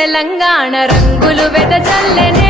తెలంగాణ రంగులు వెదజల్లెనే